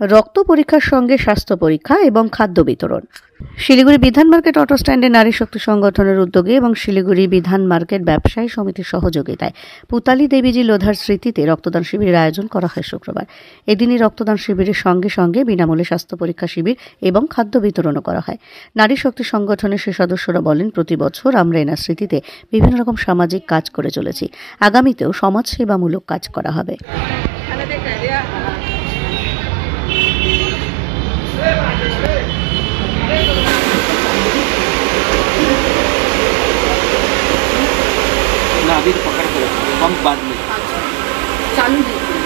রক্ত পরীক্ষার সঙ্গে স্বাস্থ্য পরীক্ষা এবং খাদ্য বিতরণ। শিলিগুড়ি বিধান মার্কেট অটো স্ট্যান্ডে নারী শক্তি সংগঠনের উদ্যোগে এবং শিলিগুড়ি বিধান মার্কেট ব্যবসায়ী সমিতির সহযোগিতায় পুতালি দেবীজি লোধার স্মৃতিতে রক্তদান শিবিরের আয়োজন করা হয় শুক্রবার। এদিনই রক্তদান শিবিরের সঙ্গে সঙ্গে বিনামূল্যে স্বাস্থ্য পরীক্ষা শিবির এবং খাদ্য বিতরণও করা হয়। নারী শক্তি সংগঠনের সে সদস্যরা বলেন, প্রতি বছর আমরা এনার স্মৃতিতে বিভিন্ন রকম সামাজিক কাজ করে চলেছি। আগামীতেও সমাজসেবামূলক কাজ করা হবে। अभी तो पकड़ कर पंप बाद में चालू देखिए